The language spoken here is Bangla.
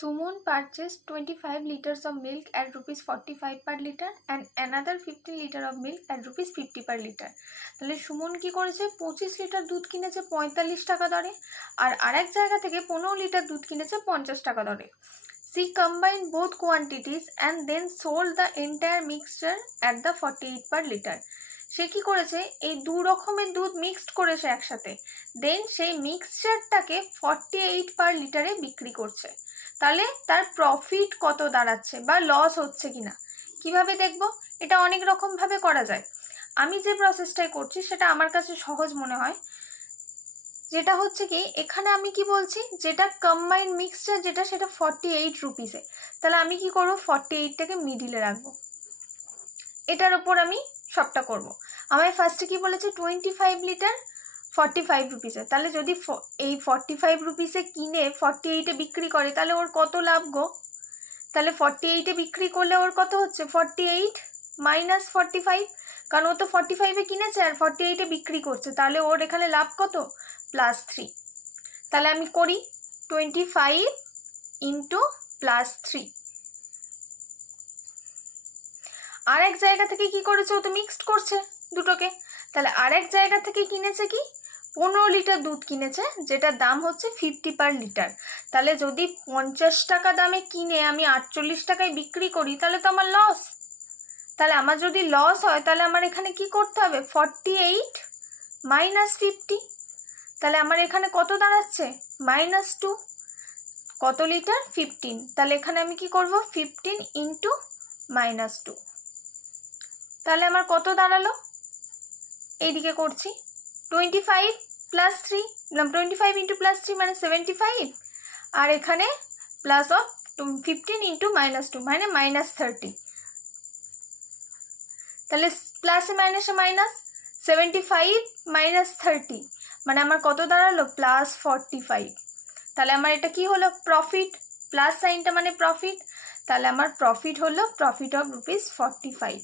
Suman purchased 25 liters of milk at rupees 45 per liter and another 15 liter of milk at rupees 50 per liter. তাহলে সুমন কি করেছে 25 লিটার দুধ কিনেছে 45 টাকা দরে আর আরেক জায়গা থেকে 15 লিটার দুধ কিনেছে 50 টাকা দরে। She combined both quantities and then sold the entire mixture at the 48 per liter. সে কি করেছে এই দু রকমের দুধ মিক্সড করেছে একসাথে, দেন সেই মিক্সচারটাকে 48 পার লিটারে বিক্রি করছে। তাহলে তার প্রফিট কত দাঁড়াচ্ছে বা লস হচ্ছে কিনা কিভাবে দেখব? এটা অনেক রকম ভাবে করা যায়। আমি যে প্রসেসটাই করছি সেটা আমার কাছে সহজ মনে হয়। যেটা হচ্ছে কি এখানে আমি কি বলছি, যেটা কম্বাইন্ড মিক্সচার যেটা সেটা 48 রুপিসে, তাহলে আমি কি করব 48টাকে মিডিলে রাখবো, এটার উপর আমি সবটা করব। আমায় ফার্স্টে কি বলেছে 25 লিটার 45 রুপিসে, তাহলে যদি এই 45 রুপিসে কিনে 48-এ বিক্রি করে তাহলে ওর কত লাভ গো? তাহলে 48-এ বিক্রি করলে ওর কত হচ্ছে 48 মাইনাস 45, কারণ ও তো 45-এ কিনেছে আর 48-এ বিক্রি করছে, তাহলে ওর এখানে লাভ কত +3। তাহলে আমি করি 25 ইন্টু +3। আরেক জায়গা থেকে কি করেছে, ও তো মিক্সড করছে দুটোকে, তাহলে আরেক জায়গা থেকে কিনেছে কি 15 লিটার দুধ কিনেছে যেটার দাম হচ্ছে 50 পার লিটার। তাহলে যদি 50 টাকা দামে কিনে আমি 48 টাকায় বিক্রি করি তাহলে তো আমার লস। তাহলে আমার যদি লস হয় তাহলে আমার এখানে কি করতে হবে 48 মাইনাস 50, তাহলে আমার এখানে কত দাঁড়াচ্ছে -2। কত লিটার 15, তাহলে এখানে আমি কি করব 15 ইন্টু -2, তাহলে আমার কত দাঁড়ালো, এইদিকে করছি 25 প্লাস 3, 25 ইন্টু +3 মানে 75, আর এখানে প্লাস অফ 15 ইন্টু -2 মানে -30, তাহলে প্লাসে মাইনাসে মাইনাস 75 -30 মানে আমার কত দাঁড়ালো +45। তাহলে আমার এটা কি হলো প্রফিট, প্লাস সাইনটা মানে প্রফিট, তাহলে আমার প্রফিট হলো প্রফিট অফ ₹45।